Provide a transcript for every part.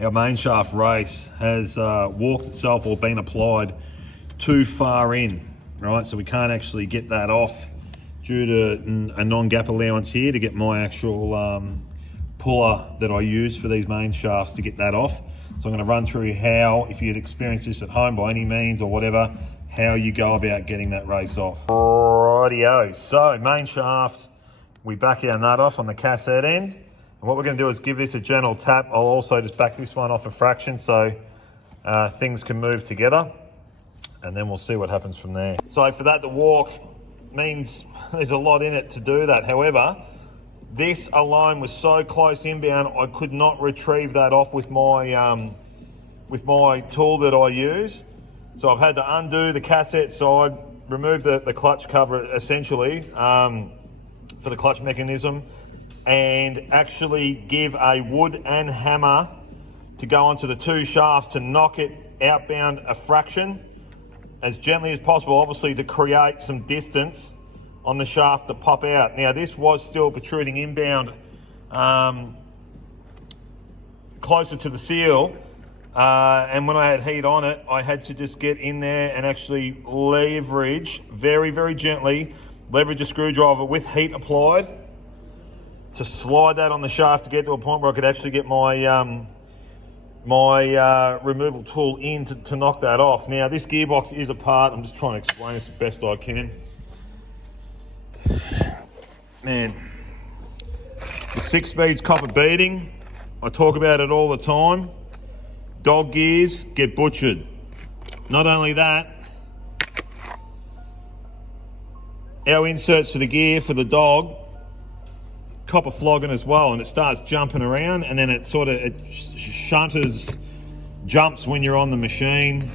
our main shaft race has walked itself or been applied too far in, right? So we can't actually get that off due to a non-gap allowance here to get my actual puller that I use for these main shafts to get that off. So I'm going to run through how, if you'd experienced this at home by any means or whatever, how you go about getting that race off. Rightio, so main shaft, we back our nut off on the cassette end. And what we're going to do is give this a gentle tap. I'll also just back this one off a fraction so things can move together. And then we'll see what happens from there. So for that to walk means there's a lot in it to do that. However, this alone was so close inbound, I could not retrieve that off with my tool that I use. So I've had to undo the cassette side, remove the clutch cover essentially for the clutch mechanism, and actually give a wood and hammer to go onto the two shafts to knock it outbound a fraction as gently as possible, obviously to create some distance on the shaft to pop out. Now this was still protruding inbound closer to the seal, and when I had heat on it, I had to just get in there and actually leverage, very, very gently, leverage a screwdriver with heat applied to slide that on the shaft to get to a point where I could actually get my removal tool in to knock that off. Now this gearbox is apart. I'm just trying to explain this as best I can. Man, the 6-speed's copper beading. I talk about it all the time. Dog gears get butchered. Not only that, our inserts for the gear for the dog, copper flogging as well, and it starts jumping around, and then it shunters, jumps when you're on the machine.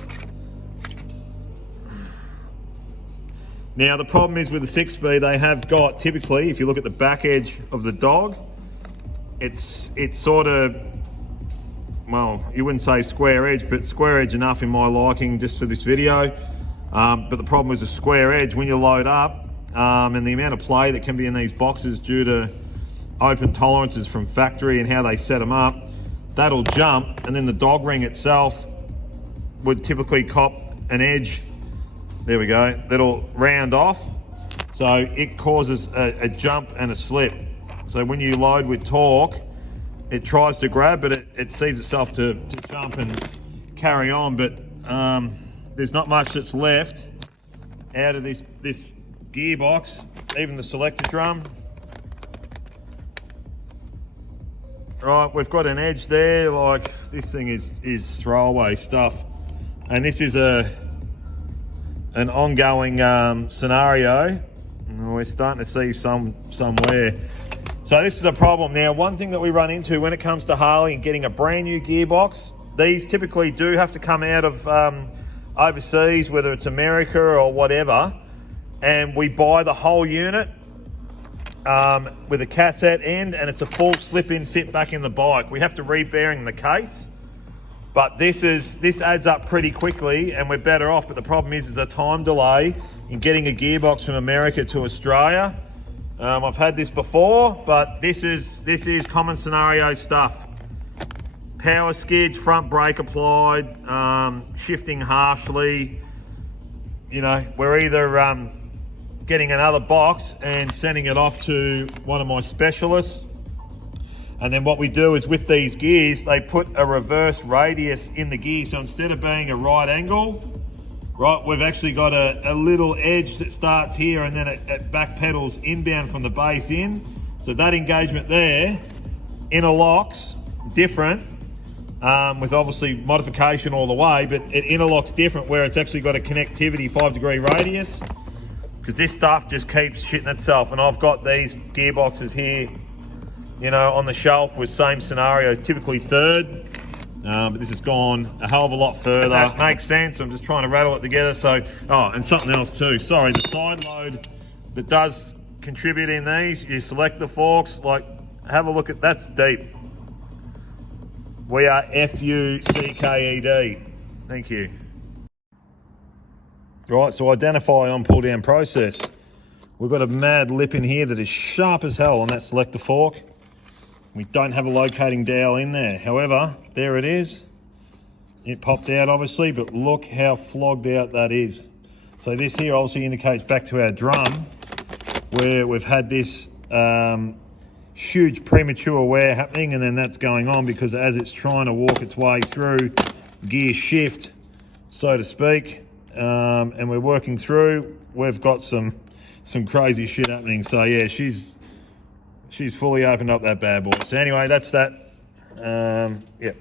Now the problem is with the 6-speed, they have got, typically, if you look at the back edge of the dog, it's sort of, well, you wouldn't say square edge, but square edge enough in my liking just for this video. But the problem is a square edge when you load up, and the amount of play that can be in these boxes due to open tolerances from factory and how they set them up, that'll jump, and then the dog ring itself would typically cop an edge, there we go, that'll round off. So it causes a jump and a slip. So when you load with torque, it tries to grab, but it sees itself to jump and carry on. But there's not much that's left out of this gearbox, even the selector drum. Right, we've got an edge there, like this thing is throwaway stuff. And this is an ongoing scenario. We're starting to see somewhere. So this is a problem. Now, one thing that we run into when it comes to Harley and getting a brand new gearbox, these typically do have to come out of overseas, whether it's America or whatever, and we buy the whole unit with a cassette end, and it's a full slip-in fit back in the bike. We have to re-bearing the case, but this adds up pretty quickly, and we're better off. But the problem is a time delay in getting a gearbox from America to Australia. I've had this before, but this is common scenario stuff. Power skids, front brake applied, shifting harshly. You know, we're either getting another box and sending it off to one of my specialists. And then what we do is with these gears, they put a reverse radius in the gear. So instead of being a right angle, right, we've actually got a little edge that starts here, and then it back pedals inbound from the base in. So that engagement there interlocks different, with obviously modification all the way, but it interlocks different where it's actually got a connectivity 5-degree radius, because this stuff just keeps shitting itself. And I've got these gearboxes here, you know, on the shelf with same scenarios, typically third, but this has gone a hell of a lot further. That makes sense. I'm just trying to rattle it together. So, oh, and something else too. Sorry, the side load that does contribute in these, you select the forks, like, have a look at, that's deep. We are F-U-C-K-E-D. Thank you. Right, so identify on pull down process. We've got a mad lip in here that is sharp as hell on that selector fork. We don't have a locating dowel in there. However, there it is. It popped out obviously, but look how flogged out that is. So this here obviously indicates back to our drum where we've had this huge premature wear happening, and then that's going on because as it's trying to walk its way through gear shift, so to speak, and we're working through, we've got some crazy shit happening. So yeah, she's fully opened up that bad boy. So anyway, that's that. Yep.